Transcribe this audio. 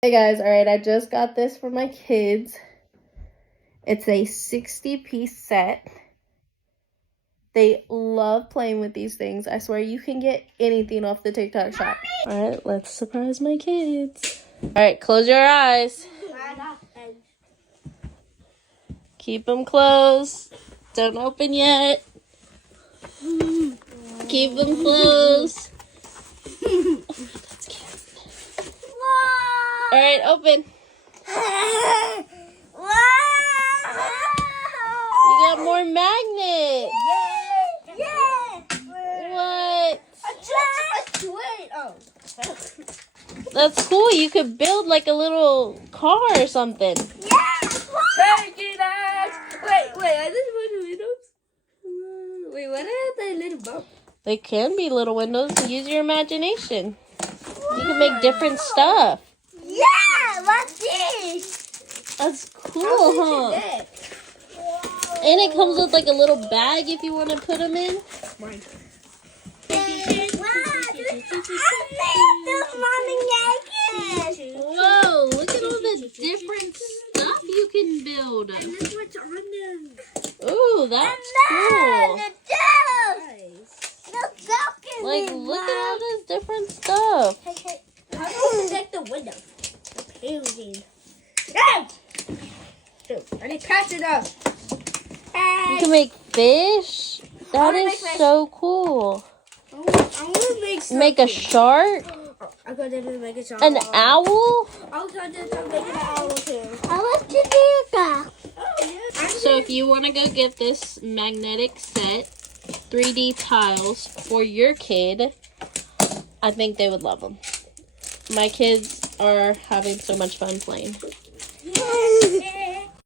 Hey guys, alright, I just got this for my kids. It's a 60-piece set. They love playing with these things. I swear you can get anything off the TikTok shop. Alright, let's surprise my kids. Alright, close your eyes. Keep them closed. Don't open yet. Keep them closed. Alright, open. You got more magnets. What? That's cool. You could build like a little car or something. Take it out. Wait, are these windows? Wait, what are the little bumps? They can be little windows. Use your imagination. You can make different stuff. Yeah, what's this? That's cool, huh? And it comes with like a little bag if you want to put them in. Wow, Whoa, look at all the different stuff you can build. That's what's on them. Ooh, that's cool. Like, look at all this different stuff. How do you protect the window? The painting. I need to catch it up. You can make fish. That is so cool. I want to make something. Make a shark. I'm going to make a shark. An owl. I'm going to make an owl too. I want to do that. So if you want to go get this magnetic set, 3D tiles for your kid, I think they would love them. My kids are having so much fun playing.